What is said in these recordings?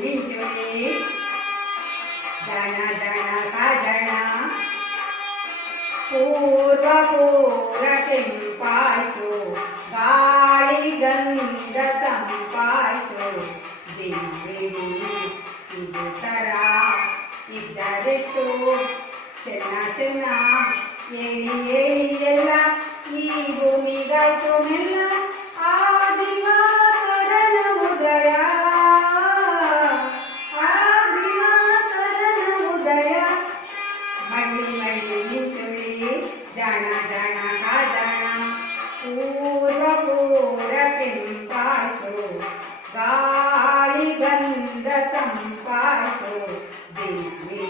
ಮಿಂಚುಳಿ ಜನ ಜನ ಕಜಣ ಪೂರ್ವ ಪೂರ ಕೆಂಪಾಯ್ತು ಗಾಳಿ ಗಂಧ ತಂಪಾಯ್ತು ದಿನ ಇದು ತರ ಇದ್ದರೆಷ್ಟು ಚೆನ್ನ ಚೆನ್ನ ಏಳಿ ಏಳಿ ಎಲ್ಲ ಈ ಭೂಮಿಗಾಯ್ತು ಮೆಲ್ಲ जन जन कदनं पूर्वपूरकिं पातु गालिगन्धतं पातु दिव्ये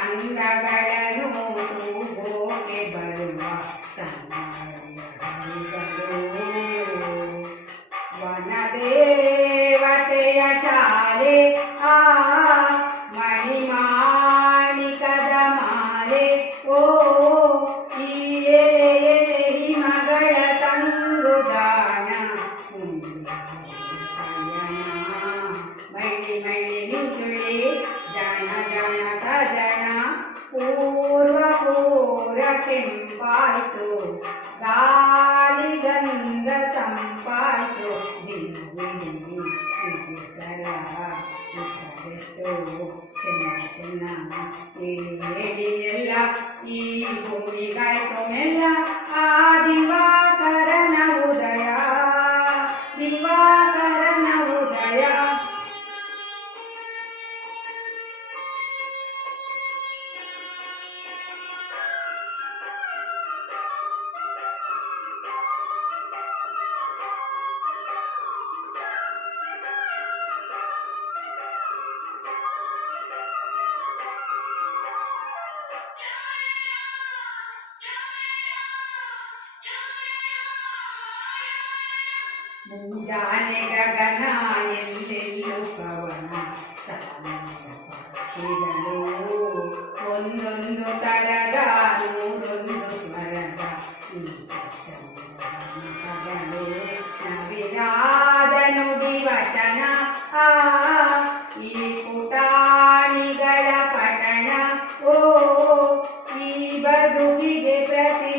i finding that guidance. పాటు గాలి గంగ తంపాటు చిన్న చిన్న ఏడియల్ల ఈ భూమి గాయతో మెల్ల ఆదివాకరణ ఉదయా. ಮುಂಜಾನೆ ಗಗನ ಎಲ್ಲೆಲ್ಲೂ ಪವನ ಸಾಲದ ಪಕ್ಷಿಗಳು ಒಂದೊಂದು ತರದ ನೂರೊಂದು ಸ್ವರದ ಈ ಸತ್ಸಂಗಗಳು ನವಿರಾದ ನುಡಿ ವಚನ ಆ ಈ ಪುಟಾಣಿಗಳ ಪಠಣ ಓ ಈ ಬದುಕಿಗೆ ಪ್ರತಿದಿನ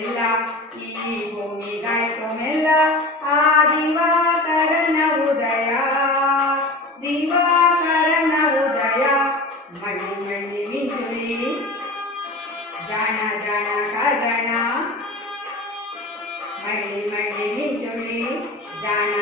Dana.